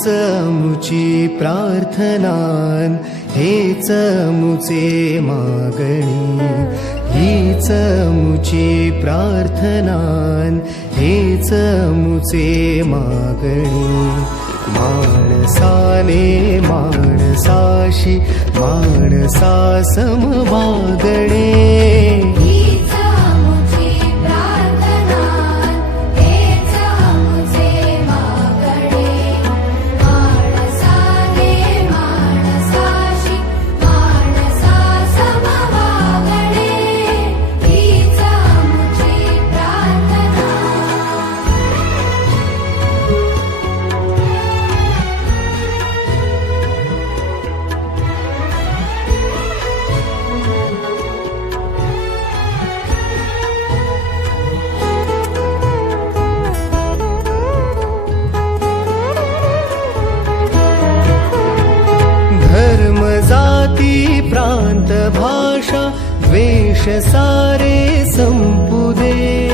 हीच मुची प्रार्थनान, हेच मुचे मागणी, हीच मुची प्रार्थनान, हेच मुचे मागणी. माणसाने माणसाशी माणसा सम वागणे, धर्म जाती प्रांत भाषा द्वेष सारे संपुदे.